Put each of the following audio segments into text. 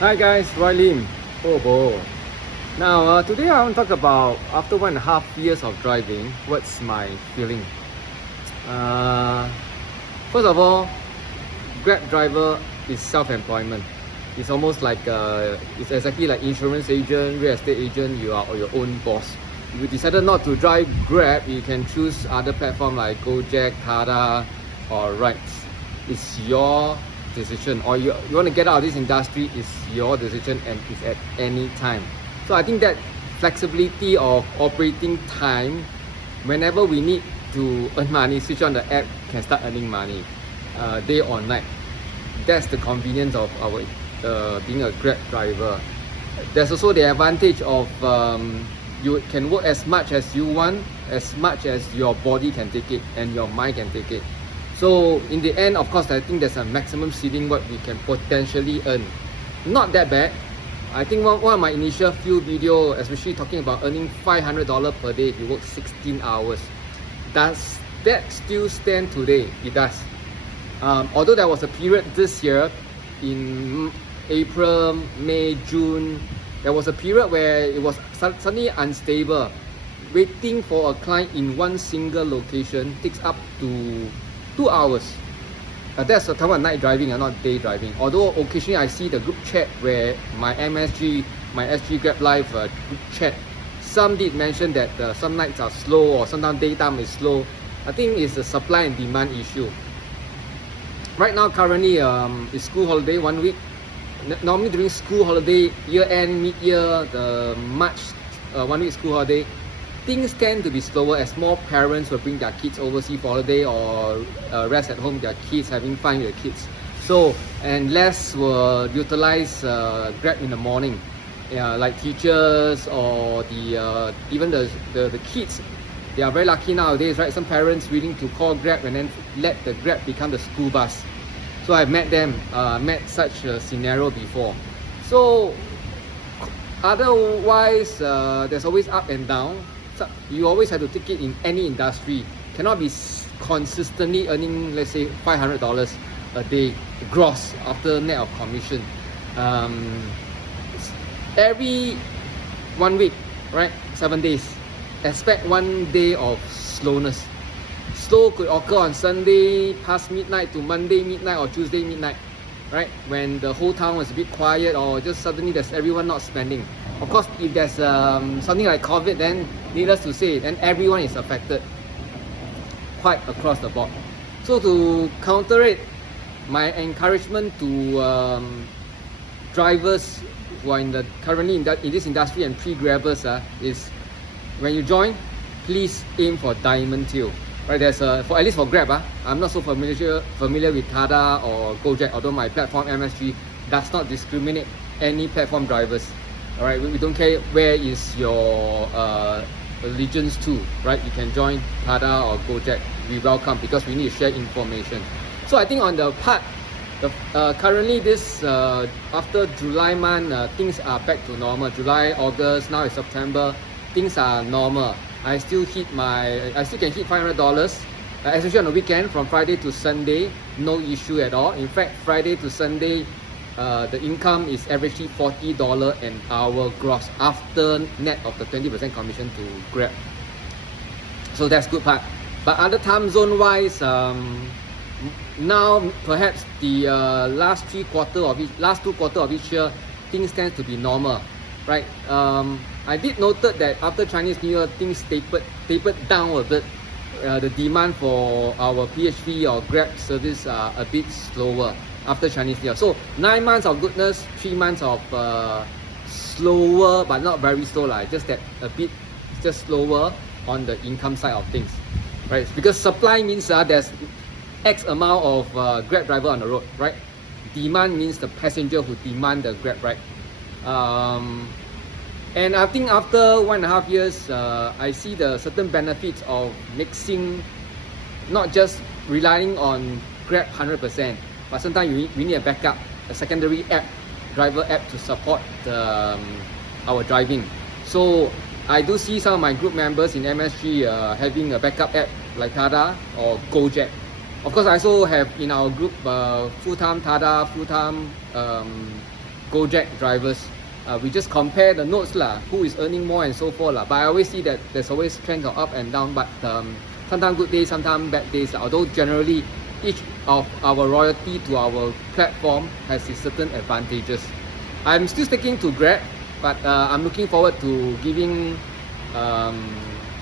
Hi guys, Roy Lim. Oh boy. Now today I want to talk about after 1.5 years of driving, what's my feeling. Uh, First of all, Grab driver is self-employment. It's almost like it's exactly like insurance agent, real estate agent. You are your own boss. If you decided not to drive Grab, you can choose other platform like Gojek, Tada, or Rides. It's your decision, or you want to get out of this industry, is your decision, and it's at any time. So I think that flexibility of operating time, whenever we need to earn money, switch on the app, can start earning money, day or night. That's the convenience of our being a Grab driver. There's also the advantage of you can work as much as you want, as much as your body can take it and your mind can take it. So in the end, of course, I think there's a maximum ceiling what we can potentially earn. Not that bad. I think one of my initial few video, especially talking about earning $500 per day if you work 16 hours. Does that still stand today? It does. Although there was a period this year in April, May, June, there was a period where it was suddenly unstable. Waiting for a client in one single location takes up to 2 hours. That's a time of night driving and not day driving. Although occasionally I see the group chat where my MSG, my SG Grab Live group chat, some did mention that some nights are slow or sometimes daytime is slow. I think it's a supply and demand issue. Right now, currently, it's school holiday 1 week. Normally during school holiday, year end, mid year, the March 1 week school holiday, things tend to be slower as more parents will bring their kids overseas for holiday or rest at home, their kids having fun with the kids. So, and less will utilize Grab in the morning. Like teachers or even the kids, they are very lucky nowadays, right? Some parents willing to call Grab and then let the Grab become the school bus. So I've met them, met such a scenario before. So otherwise, there's always up and down. So you always have to take it in any industry. Cannot be consistently earning, let's say, $500 a day gross after net of commission. Every 1 week, right? 7 days. Expect 1 day of slowness. Slow could occur on Sunday past midnight to Monday midnight or Tuesday midnight, right? When the whole town was a bit quiet or just suddenly there's everyone not spending. Of course, if there's something like COVID, then needless to say, then everyone is affected quite across the board. So to counter it, my encouragement to drivers who are currently in this industry and pre-grabbers is, when you join, please aim for diamond tier. Right, there's for at least for Grab, I'm not so familiar with Tada or Gojek, although my platform MSG does not discriminate any platform drivers. All right, we don't care where is your allegiance to, right? You can join Tada or Gojek. We welcome, because we need to share information. So I think on the part, currently this after July month, things are back to normal. July, August, now it's September, things are normal. I still can hit $500, especially on the weekend from Friday to Sunday, no issue at all. In fact, Friday to Sunday, the income is averagely $40 an hour gross after net of the 20% commission to Grab. So that's good part. But other time zone wise, now perhaps the last 2 quarters of each year, things tend to be normal, right? I did noted that after Chinese New Year, things tapered down a bit. The demand for our PHV or Grab service are a bit slower after Chinese New Year. So 9 months of goodness, 3 months of slower, but not very slow, just that a bit just slower on the income side of things, right? Because supply means there's X amount of Grab driver on the road, right? Demand means the passenger who demand the Grab ride. And I think after 1.5 years, I see the certain benefits of mixing, not just relying on Grab 100%, but sometimes we need a backup, a secondary app, driver app to support our driving. So I do see some of my group members in MSG having a backup app like Tada or Gojek. Of course, I also have in our group full-time Tada, full-time Gojek drivers. We just compare the notes lah, who is earning more and so forth lah. But I always see that there's always trends of up and down, but sometimes good days, sometimes bad days. Although generally each of our royalty to our platform has its certain advantages. I'm still sticking to Grab, but I'm looking forward to giving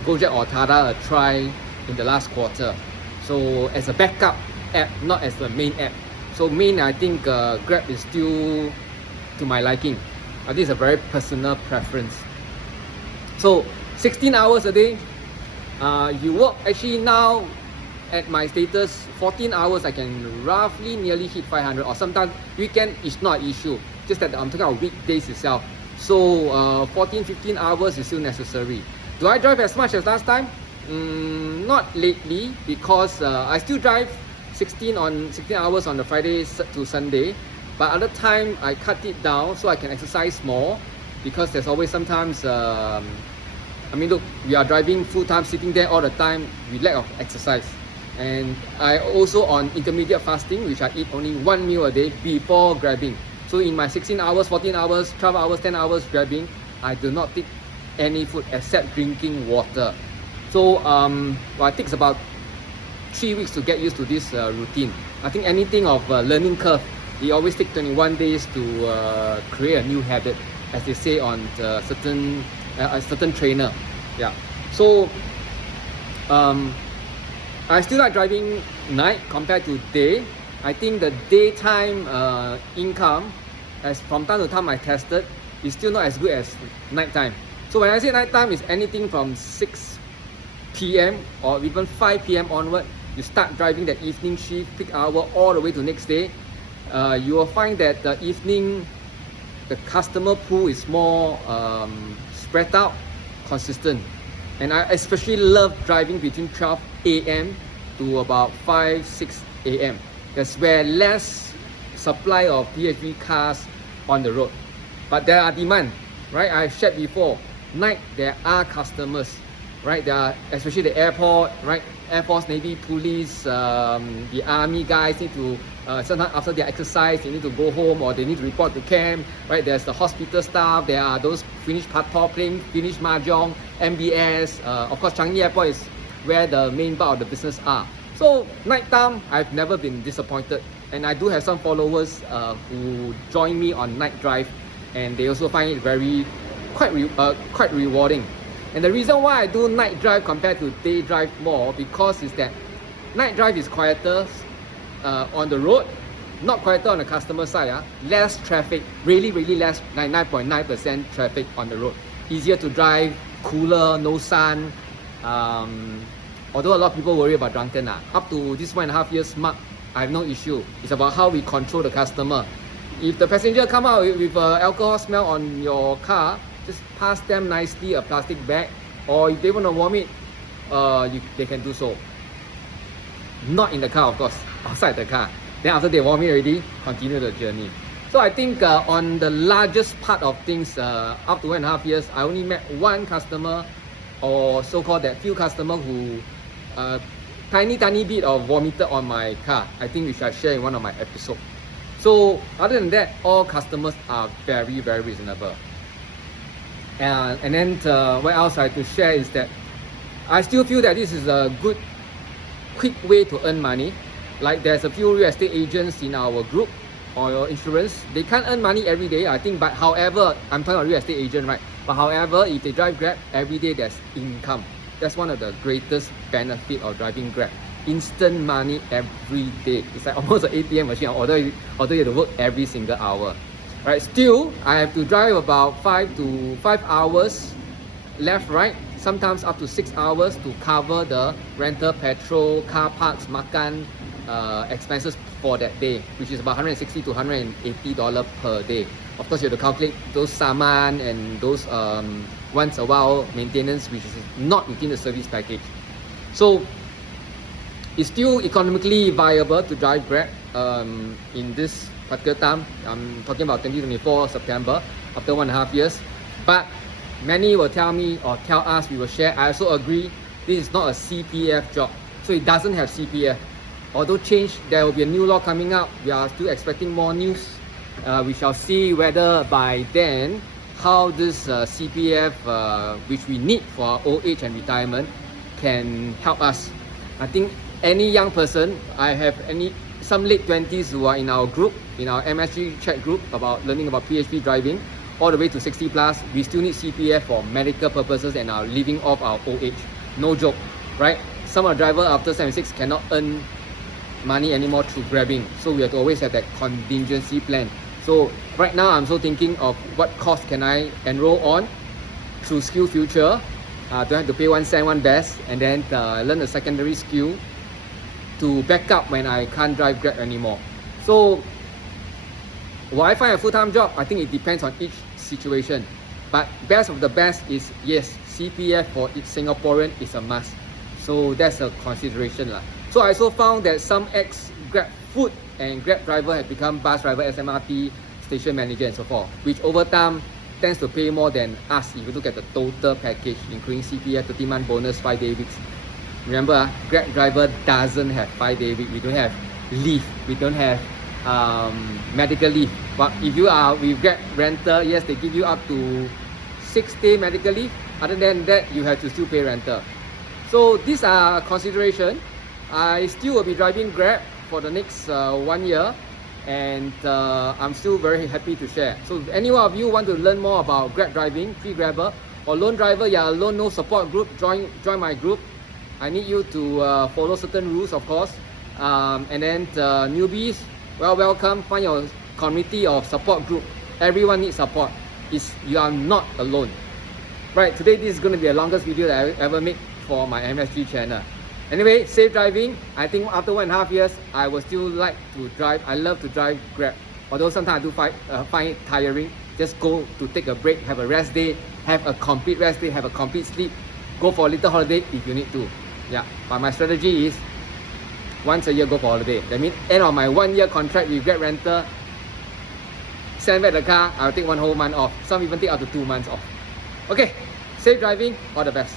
Gojek or Tada a try in the last quarter. So as a backup app, not as the main app. So main, I think Grab is still to my liking. This is a very personal preference. So 16 hours a day, you work actually now at my status 14 hours, I can roughly nearly hit 500, or sometimes weekend is not an issue, just that I'm talking about weekdays itself. So 14-15 hours is still necessary. Do I drive as much as last time? Not lately, because I still drive 16 hours on the Friday to Sunday, but other time I cut it down so I can exercise more, because there's always sometimes I mean, look, we are driving full time, sitting there all the time, we lack of exercise. And I also on intermediate fasting, which I eat only 1 meal a day before grabbing. So in my 16 hours, 14 hours, 12 hours, 10 hours grabbing, I do not take any food except drinking water. So well, it takes about 3 weeks to get used to this routine. I think anything of learning curve, it always takes 21 days to create a new habit, as they say on a certain trainer. Yeah. So I still like driving night compared to day. I think the daytime income, as from time to time I tested, is still not as good as nighttime. So when I say nighttime, it's anything from 6 p.m. or even 5 p.m. onward. You start driving the evening shift, peak hour, all the way to next day. You will find that the evening, the customer pool is more spread out, consistent. And I especially love driving between 12 a.m. to about 5-6 a.m. That's where less supply of PHV cars on the road. But there are demand, right? I've shared before. Night, there are customers, right? There are, especially the airport, right? Air Force, Navy, police, the army guys need to, sometimes after their exercise, they need to go home or they need to report to camp, right? There's the hospital staff, there are those finished patol playing, finished mahjong, MBS. Of course, Changi Airport is where the main part of the business are. So, nighttime, I've never been disappointed. And I do have some followers who join me on night drive, and they also find it quite rewarding. And the reason why I do night drive compared to day drive more, because is that night drive is quieter on the road, not quieter on the customer side. Less traffic, really less, 99.9% traffic on the road. Easier to drive, cooler, no sun. Although a lot of people worry about drunken, up to this 1.5 years mark, I have no issue. It's about how we control the customer. If the passenger come out with alcohol smell on your car, just pass them nicely a plastic bag, or if they want to vomit, they can do so. Not in the car, of course, outside the car. Then after they vomit already, continue the journey. So I think on the largest part of things, up to 1.5 years, I only met one customer, or so-called that few customers who tiny bit of vomited on my car. I think which I share in one of my episodes. So other than that, all customers are very reasonable. And then what else I have to share is that I still feel that this is a good, quick way to earn money. Like there's a few real estate agents in our group or your insurance, they can't earn money every day, I think, but however, I'm talking about real estate agent, right? But however, if they drive Grab, every day there's income. That's one of the greatest benefit of driving Grab. Instant money every day. It's like almost an ATM machine, although you have to work every single hour. Right, still, I have to drive about 5 hours left, right, sometimes up to 6 hours to cover the rental, petrol, car parks, makan expenses for that day, which is about $160 to $180 per day. Of course, you have to calculate those saman and those once a while maintenance, which is not within the service package. So, it's still economically viable to drive Grab in this particular time. I'm talking about 2024 September, after 1.5 years. But many will tell me or tell us, we will share. I also agree, this is not a CPF job, so it doesn't have CPF. Although there will be a new law coming out, we are still expecting more news. We shall see whether by then how this CPF which we need for our old age and retirement can help us. I think any young person, I have some late 20s who are in our group, in our MSG chat group about learning about PHP driving, all the way to 60 plus, we still need CPF for medical purposes and are living off our old age. No joke, right? Some of the drivers after 76 cannot earn money anymore through grabbing, so we have to always have that contingency plan. So right now I'm so thinking of what course can I enroll on through SkillsFuture. Don't have to pay 1 cent, one best, and then learn a secondary skill to back up when I can't drive Grab anymore. So will I find a full-time job? I think it depends on each situation. But best of the best is, yes, CPF for each Singaporean is a must. So that's a consideration. So I also found that some ex-Grab food and Grab driver have become bus driver, SMRT, station manager and so forth, which over time tends to pay more than us if you look at the total package, including CPF, 30-month bonus, 5-day weeks. Remember, Grab driver doesn't have 5-day week. We don't have leave. We don't have medical leave. But if you are with Grab rental, yes, they give you up to 6-day medical leave. Other than that, you have to still pay rental. So these are consideration. I still will be driving Grab for the next 1 year, and I'm still very happy to share. So if any one of you want to learn more about Grab driving, free grabber, or lone driver, you are alone, no support group, join my group. I need you to follow certain rules, of course. And then newbies, well, welcome. Find your community of support group. Everyone needs support. You are not alone. Right, today this is going to be the longest video that I ever made for my MSG channel. Anyway, safe driving. I think after 1.5 years, I will still like to drive. I love to drive Grab. Although sometimes I do find it tiring. Just go to take a break, have a rest day, have a complete rest day, have a complete sleep. Go for a little holiday if you need to. Yeah, but my strategy is once a year go for holiday. That means end of my 1 year contract with Grab rental, send back the car, I'll take 1 whole month off. Some even take up to 2 months off. Okay, safe driving, all the best.